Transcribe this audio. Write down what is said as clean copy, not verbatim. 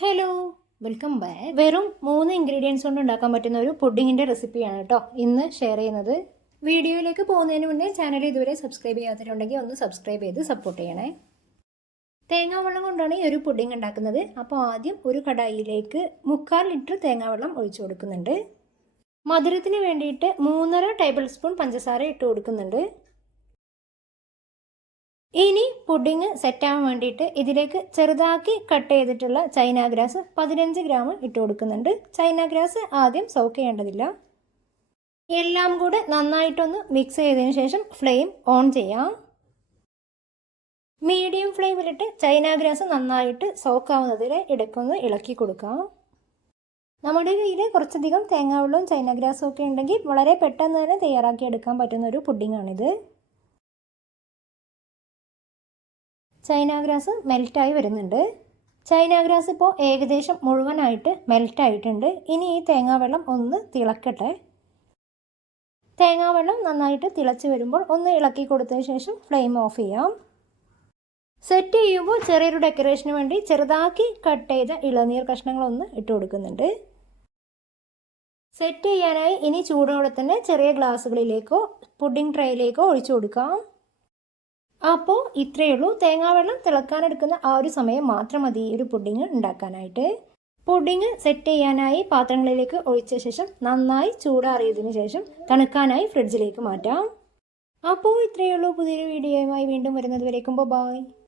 Hello, welcome back. വെറും 3 ingredients കൊണ്ട് ഉണ്ടാക്കാൻ പറ്റുന്ന ഒരു പുഡിങ്ങിൻ്റെ റെസിപ്പിയാണ് കേട്ടോ ഇന്ന് ഷെയർ ചെയ്യുന്നത്. വീഡിയോയിലേക്ക് പോകുന്നതിന് മുന്നേ ചാനൽ ഇതുവരെ സബ്സ്ക്രൈബ് ചെയ്യാത്തിട്ടുണ്ടെങ്കിൽ ഒന്ന് സബ്സ്ക്രൈബ് ചെയ്ത് സപ്പോർട്ട് ചെയ്യണേ. തേങ്ങാവെള്ളം കൊണ്ടാണ് ഈ ഒരു പുഡിങ് ഉണ്ടാക്കുന്നത്. അപ്പോൾ ആദ്യം ഒരു കടായിലേക്ക് 3/4 ലിറ്റർ തേങ്ങാവെള്ളം ഒഴിച്ചു കൊടുക്കുന്നുണ്ട്. മധുരത്തിന് വേണ്ടിയിട്ട് 3.5 ടേബിൾ സ്പൂൺ പഞ്ചസാര ഇട്ട് കൊടുക്കുന്നുണ്ട്. ഇനി പുഡിങ് സെറ്റാകാൻ വേണ്ടിയിട്ട് ഇതിലേക്ക് ചെറുതാക്കി കട്ട് ചെയ്തിട്ടുള്ള ചൈന ഗ്രാസ് 15 ഗ്രാം ഇട്ട് കൊടുക്കുന്നുണ്ട്. ചൈന ഗ്രാസ് ആദ്യം സോക്ക് ചെയ്യേണ്ടതില്ല. എല്ലാം കൂടെ നന്നായിട്ടൊന്ന് മിക്സ് ചെയ്തതിന് ശേഷം ഫ്ലെയിം ഓൺ ചെയ്യാം. മീഡിയം ഫ്ലെയിമിലിട്ട് ചൈന ഗ്രാസ് നന്നായിട്ട് സോക്ക് വരെ ഇടയ്ക്കൊന്ന് ഇളക്കി കൊടുക്കാം. നമ്മുടെ കയ്യിൽ കുറച്ചധികം തേങ്ങാവെള്ളവും ചൈന ഗ്രാസും ഒക്കെ ഉണ്ടെങ്കിൽ വളരെ പെട്ടെന്ന് തന്നെ തയ്യാറാക്കി എടുക്കാൻ പറ്റുന്ന ഒരു പുഡിങ്ങാണിത്. ചൈന ഗ്രാസ് മെൽറ്റായി വരുന്നുണ്ട്. ചൈന ഗ്രാസ് ഇപ്പോൾ ഏകദേശം മുഴുവനായിട്ട് മെൽറ്റായിട്ടുണ്ട്. ഇനി ഈ തേങ്ങാവെള്ളം ഒന്ന് തിളക്കട്ടെ. തേങ്ങാവെള്ളം നന്നായിട്ട് തിളച്ച് വരുമ്പോൾ ഒന്ന് ഇളക്കി കൊടുത്തതിന് ശേഷം ഫ്ലെയിം ഓഫ് ചെയ്യാം. സെറ്റ് ചെയ്യുമ്പോൾ ചെറിയൊരു ഡെക്കറേഷന് വേണ്ടി ചെറുതാക്കി കട്ട് ചെയ്ത ഇളനീർ കഷ്ണങ്ങളൊന്ന് ഇട്ട് കൊടുക്കുന്നുണ്ട്. സെറ്റ് ചെയ്യാനായി ഇനി ചൂടോടെ തന്നെ ചെറിയ ഗ്ലാസ്സുകളിലേക്കോ പുഡിംഗ് ട്രേയിലേക്കോ ഒഴിച്ചു കൊടുക്കാം. അപ്പോൾ ഇത്രയേ ഉള്ളൂ. തേങ്ങാവെള്ളം തിളക്കാനെടുക്കുന്ന ആ ഒരു സമയം മാത്രം മതി ഒരു പുഡിങ് ഉണ്ടാക്കാനായിട്ട്. പുഡിങ് സെറ്റ് ചെയ്യാനായി പാത്രങ്ങളിലേക്ക് ഒഴിച്ച ശേഷം നന്നായി ചൂടാറിയതിന് ശേഷം തണുക്കാനായി ഫ്രിഡ്ജിലേക്ക് മാറ്റാം. അപ്പോൾ ഇത്രയേ ഉള്ളൂ. പുതിയൊരു വീഡിയോയുമായി വീണ്ടും വരുന്നത് വരേക്കും ബൈ.